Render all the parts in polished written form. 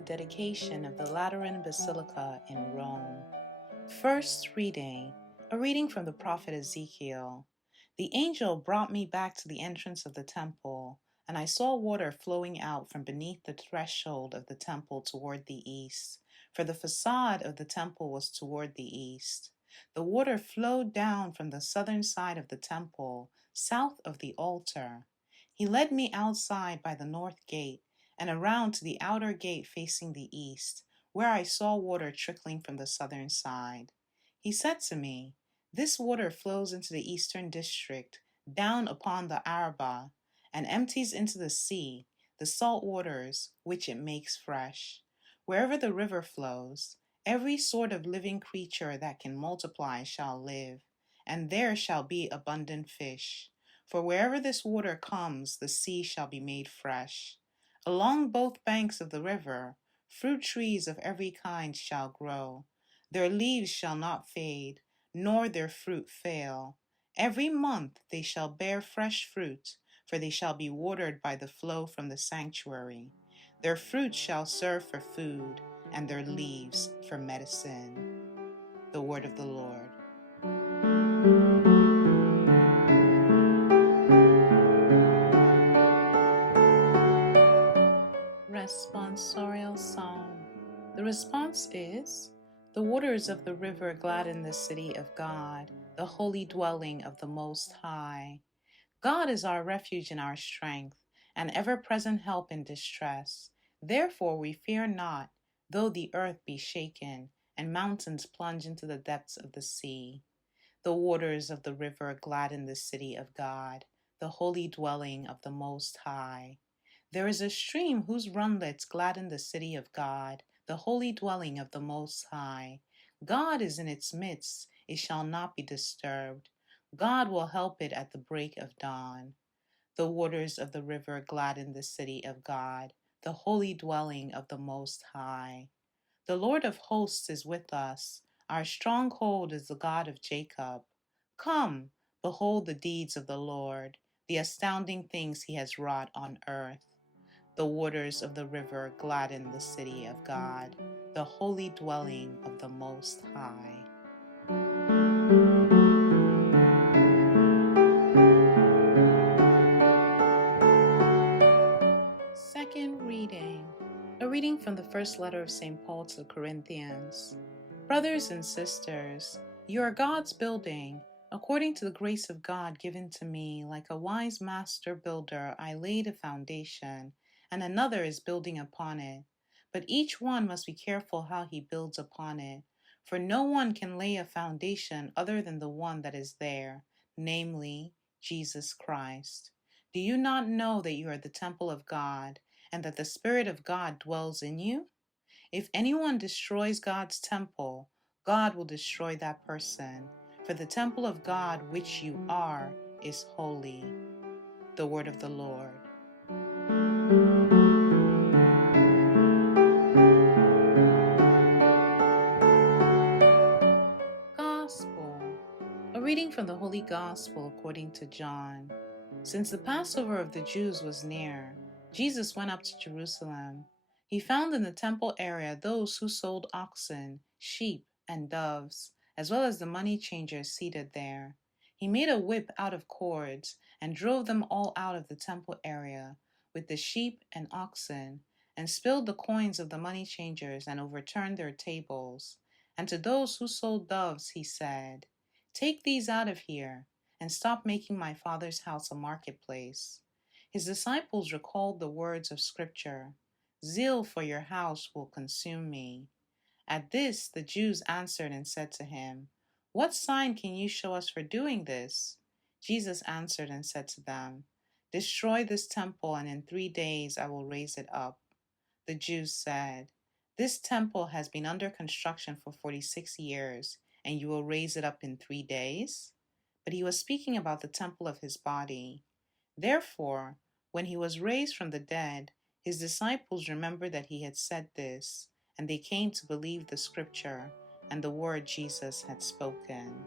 the dedication of the Lateran Basilica in Rome. First reading, a reading from the prophet Ezekiel. The angel brought me back to the entrance of the temple, and I saw water flowing out from beneath the threshold of the temple toward the east, for the facade of the temple was toward the east. The water flowed down from the southern side of the temple, south of the altar. He led me outside by the north gate and around to the outer gate facing the east, where I saw water trickling from the southern side. He said to me, "This water flows into the eastern district, down upon the Arabah, and empties into the sea, the salt waters, which it makes fresh. Wherever the river flows, every sort of living creature that can multiply shall live, and there shall be abundant fish. For wherever this water comes, the sea shall be made fresh. Along both banks of the river, fruit trees of every kind shall grow. Their leaves shall not fade, nor their fruit fail. Every month they shall bear fresh fruit, for they shall be watered by the flow from the sanctuary. Their fruit shall serve for food, and their leaves for medicine." The word of the Lord. Responsorial Psalm. The response is, "The waters of the river gladden the city of God, the holy dwelling of the Most High. God is our refuge and our strength, an ever-present help in distress. Therefore we fear not, though the earth be shaken, and mountains plunge into the depths of the sea. The waters of the river gladden the city of God, the holy dwelling of the Most High. There is a stream whose runlets gladden the city of God, the holy dwelling of the Most High. God is in its midst, it shall not be disturbed. God will help it at the break of dawn. The waters of the river gladden the city of God, the holy dwelling of the Most High. The Lord of hosts is with us. Our stronghold is the God of Jacob. Come, behold the deeds of the Lord, the astounding things he has wrought on earth. The waters of the river gladden the city of God, the holy dwelling of the Most High. Second reading, a reading from the first letter of St. Paul to the Corinthians. Brothers and sisters, you are God's building. According to the grace of God given to me, like a wise master builder, I laid a foundation, and another is building upon it. But each one must be careful how he builds upon it. For no one can lay a foundation other than the one that is there, namely, Jesus Christ. Do you not know that you are the temple of God, and that the Spirit of God dwells in you? If anyone destroys God's temple, God will destroy that person, for the temple of God which you are is holy. The word of the Lord. Gospel. A reading from the Holy Gospel according to John. Since the Passover of the Jews was near, Jesus went up to Jerusalem. He found in the temple area those who sold oxen, sheep, and doves, as well as the money changers seated there. He made a whip out of cords and drove them all out of the temple area with the sheep and oxen, and spilled the coins of the money changers and overturned their tables. And to those who sold doves he said, "Take these out of here, and stop making my Father's house a marketplace." His disciples recalled the words of Scripture, "Zeal for your house will consume me." At this, the Jews answered and said to him, "What sign can you show us for doing this?" Jesus answered and said to them, "Destroy this temple, and in 3 days I will raise it up." The Jews said, "This temple has been under construction for 46 years, and you will raise it up in 3 days?" But he was speaking about the temple of his body. Therefore, when he was raised from the dead, his disciples remembered that he had said this, and they came to believe the Scripture and the word Jesus had spoken.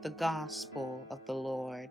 The Gospel of the Lord.